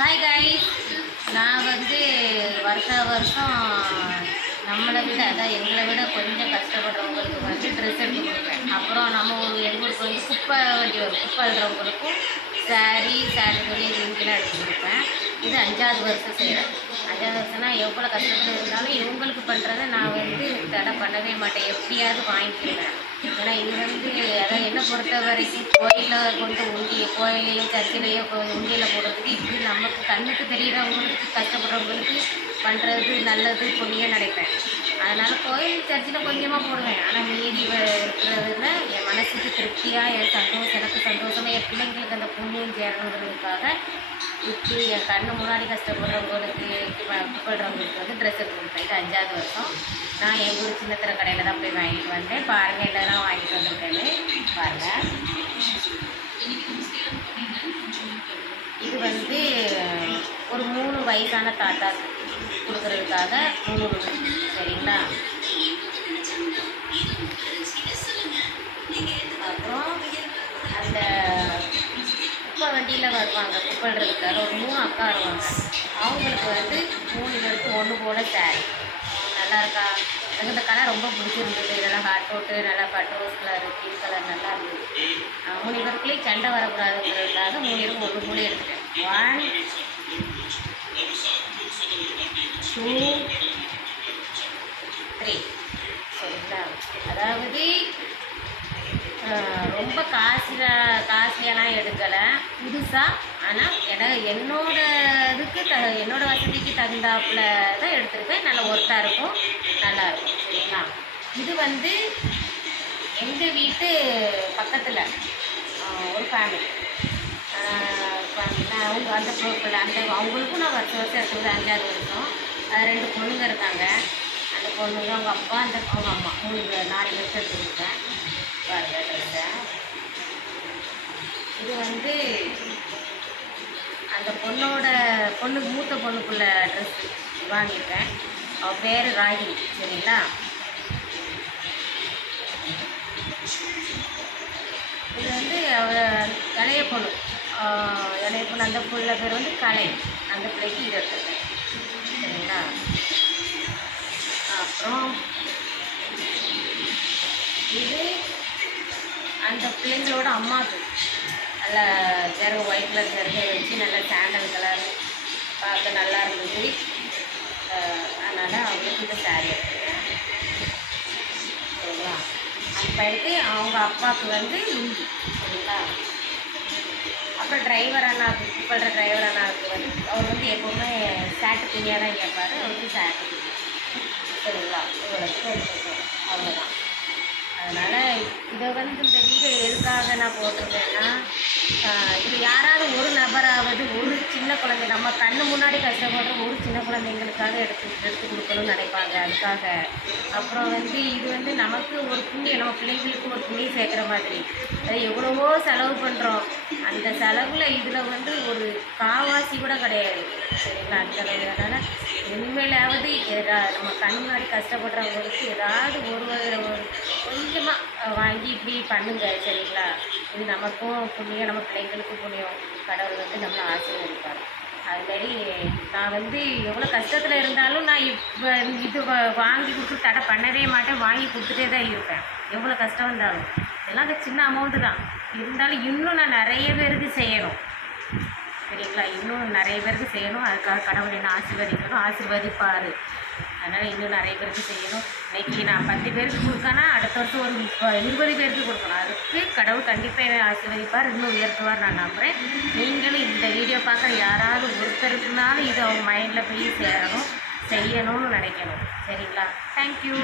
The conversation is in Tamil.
ஹாய் கைஸ், நான் வருஷம் நம்மளை விட அதான் எங்களை விட கொஞ்சம் கஷ்டப்படுறவங்களுக்கு ட்ரெஸ் எடுத்து கொடுப்பேன். அப்புறம் நம்ம எங்களுக்கு குப்பை வண்டி வரும், குப்பை அழுறவங்களுக்கும் சாரீ துணி இதுக்கெல்லாம் எடுத்து கொடுப்பேன். இது 5வது வருஷம் செய்கிறேன். 5வது வருஷம்னா எவ்வளோ கஷ்டப்பட்டு இருந்தாலும் இவங்களுக்கு பண்ணுறதை நான் தடை பண்ணவே மாட்டேன், எப்படியாவது வாங்கிக்கிறேன். ஏன்னா இது அதான் என்னை பொறுத்த வரைக்கும் கோயிலில் கொண்டு கோயிலையோ சர்ச்சிலையோ உண்டியில் போடுறதுக்கு இப்படி நமக்கு கண்ணுக்கு தெரிகிறவங்களுக்கு கஷ்டப்படுறவங்களுக்கு பண்ணுறது நல்லது புண்ணியம் நினைப்பேன். அதனால் கோயில் சர்ச்சில் கொஞ்சமாக போடுவேன். ஆனால் மீறி இருக்கிறதுல என் மனசுக்கு திருப்தியாக எனக்கு சந்தோஷமாக என் பிள்ளைங்களுக்கு அந்த புண்ணியம் சேரணுங்கிறதுக்காக இப்படி என் கண்ணு முன்னாடி கஷ்டப்படுறவங்களுக்கு கூப்பிடுறவங்களுக்கு ட்ரெஸ் எடுத்து கொடுப்பேன். இது 5வது வருஷம். நான் எங்கள் ஊர் சின்னத்திர கடையில் தான் போய் வாங்கிட்டு வந்தேன். பாருங்கள், எல்லோரும் வாங்கிட்டு வந்திருக்கேன்னு பாருங்கள். இது ஒரு 3 வயசான தாத்தா கொடுக்கறதுக்காக 3 சரிங்களா. அப்புறம் அந்த குப்பை வண்டியில் வருவாங்க குப்பைன்றதுக்காக ஒரு 3 அக்கா வருவாங்க. அவங்களுக்கு 3 பேருக்கு ஒன்று போல் சாரி நல்லா இருக்கா. எனக்கு இந்த கலர் ரொம்ப பிடிச்சிருந்தது. இதெல்லாம் ஹாட் போட்டு நல்லா பட்ரோஸ் கலர் பிங்க் கலர் நல்லா இருந்தது. 3 பேருக்குள்ளேயும் சண்டை வரக்கூடாதுங்கிறதுக்காக 3 பேருக்கும் ஒன்று போலே எடுத்துட்டேன். 1 2 3 சரிங்களா. அதாவது ரொம்ப காஸ்ட்லியெல்லாம் எடுக்கலை, புதுசாக. ஆனால் என்னோட என்னோட வசதிக்கு தகுந்தாப்புல தான் எடுத்துருப்பேன். நல்லா ஒர்த்தாக இருக்கும், நல்லாயிருக்கும் சரிங்களா. இது எங்கள் வீட்டு பக்கத்தில் ஒரு ஃபேமிலி அவங்க அந்த அவங்களுக்கும் நான் வருஷம் எடுத்துருது 5வது வருஷம். 2 பொண்ணுங்க இருக்காங்க. அந்த பொண்ணுங்க அவங்க அப்பா அவங்க அம்மா 4 பேருக்கு எடுத்துருக்கேன். பாருங்கள் ட்ரெஸ்ஸை. இது அந்த மூத்த பொண்ணுக்குள்ள ட்ரெஸ் வாங்கிட்டேன். அவள் பேர் ராகினி சரிங்களா. இது இளைய பொண்ணு அந்த பிள்ளை பேர் கலை. அந்த பிள்ளைக்கு இது எடுத்துருக்கேன் சரிங்களா. அப்புறம் இது அந்த பிள்ளைங்களோட அம்மாவுக்கு நல்லா ஒயிட் கலர் ஜருகை வச்சு நல்லா சாண்டல் கலர் பார்க்க நல்லா இருந்தது. அதனால் அவங்களுக்கு இந்த சாரீ எடுத்துருக்கேன் சரிங்களா. அப்போ அவங்க அப்பாவுக்கு லுங்கி சரிங்களா. அப்புறம் டிரைவர் அண்ணாவுக்கு கூப்பிடுற டிரைவர் அண்ணாவுக்கு அவர் எப்போவுமே சேட்டு துணியாக தான் கேட்பார். அவருக்கு சேட்டு துணி சரிங்களா. இவ்வளோத்துக்கு எடுத்துருக்கேன், அவ்வளோதான். அதனால் இதை இந்த வீடியோ எதுக்காக நான் போட்டிருக்கேன்னா, இது யாராவது ஒரு நபராவது ஒரு சின்ன குழந்தை நம்ம கண்ணு முன்னாடி கஷ்டப்படுற ஒரு சின்ன குழந்தைங்களுக்காக எடுத்து கொடுக்கணும்னு நினைப்பாங்க. அதுக்காக அப்புறம் இது நமக்கு ஒரு புண்ணியம், நம்ம பிள்ளைங்களுக்கு ஒரு புண்ணியம் சேர்க்குற மாதிரி. அது எவ்வளவோ செலவு பண்ணுறோம். அந்த செலவில் இதில் ஒரு காவாசி கூட கிடையாது சரிங்களா. அந்த அளவு. அதனால் இனிமேலாவது நம்ம கண் முன்னாடி கஷ்டப்படுறவங்களுக்கு ஏதாவது ஒரு கொஞ்சமாக வாங்கி இப்படி பண்ணுங்க சரிங்களா. இது நமக்கும் புண்ணியம், நம்ம பிள்ளைங்களுக்கும் புண்ணியம். கடவுள் நம்மளை ஆசீர்வதிப்பார். அதுமாரி நான் எவ்வளோ கஷ்டத்தில் இருந்தாலும் நான் இது வாங்கி கொடுத்து தடை பண்ணவே மாட்டேன், வாங்கி கொடுத்துட்டே தான் இருப்பேன். எவ்வளோ கஷ்டம் இருந்தாலும் இதெல்லாம் அந்த சின்ன அமௌண்ட்டு தான் இருந்தாலும் இன்னும் நான் நிறைய பேருக்கு செய்யணும் சரிங்களா. இன்னும் நிறைய பேருக்கு செய்யணும். அதுக்காக கடவுள் என்ன ஆசீர்வதிப்பார். அதனால் இன்னும் நிறைய பேருக்கு செய்யணும். இன்றைக்கி நான் 10 பேருக்கு கொடுக்கனா அடுத்த வருஷம் ஒரு 20 பேருக்கு கொடுக்கணும். அதுக்கு கடவுள் கண்டிப்பாக என்னை ஆசீர்வதிப்பார், இன்னும் உயர்த்துவார் நான் நம்புகிறேன். நீங்களும் இந்த வீடியோ பார்க்குற யாராவது ஒருத்தருக்குனாலும் இது அவங்க மைண்டில் போய் செய்யணும்னு நினைக்கணும் சரிங்களா. தேங்க்யூ.